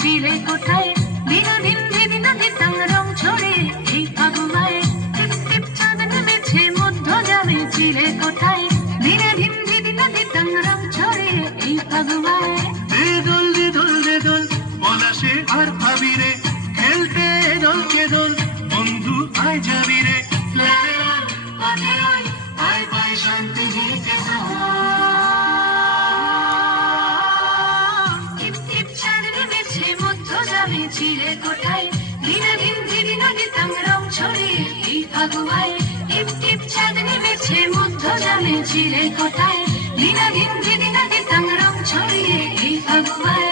চিলে কোঠায় দিনাদিন দিদিনাদিতাং রং ছড়িয়ে এই ফাগুয়ায় টিপ টিপ চাঁদ নেমেছে মধ্য যাবে চিলে কোঠায় দিনাদিন দিদিনাদিতাং রং ছড়িয়ে এই ফাগুয়ায় দে দোল পলাশে আর ভাবিরে খেলতে দলকে দোল বন্ধু আয় যাবি রে আয় পায় শান্তি জিতে টিপ টিপ চাঁদ নেমেছে মধ্য যাবে চিলে কোঠায় দিনাদিন দিদিনাদিতাং রং ছড়িয়ে এই ফাগুয়ায় টিপ টিপ চাঁদ নেমেছে মধ্য যাবে চিলে কোঠায় দিনাদিন দিদিনাদিতাং রং ছড়িয়ে এই ফাগুয়ায়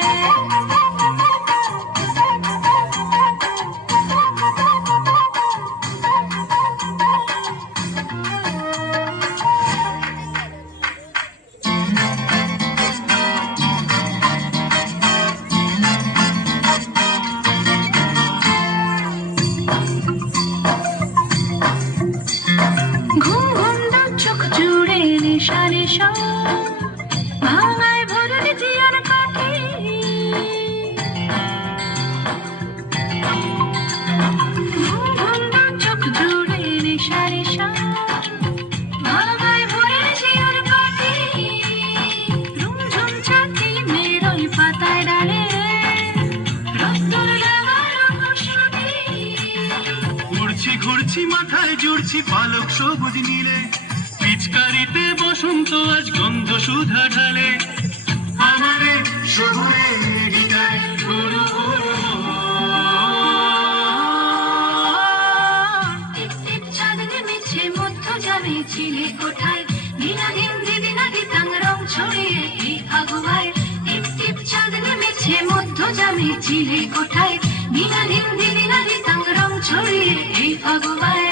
ঘুম ঘুম দাও চোখ জুড়ে নেশা নেশা ভাঙায় ভরলে জিয়ার কাঠি ঘুম ঘুম দাও চোখ জুড়ে নেশা নেশা ভাঙায় ভরলে জিয়ার কাঠি রুমঝুম ছাতি মেরোই পাতায় ডালে রক্তর লাগালো বসতি ঘুরছি মাথায় জুড়ছি পালক সবুজ নীলে পিচকারিতে বসন্ত আজ গন্ধ সুধা ঢালে আমারে শহুরে গীতায় গুরু টিপ টিপ চাঁদ নেমেছে মধ্য যাবে চিলে কোঠায় দিনাদিন দিদিনাদিতাং রং ছড়িয়ে এই ফাগুয়ায় টিপ টিপ চাঁদ নেমেছে মধ্য যাবে চিলে কোঠায় দিনাদিন দিদিনাদিতাং রং ছড়িয়ে এই ফাগুয়ায়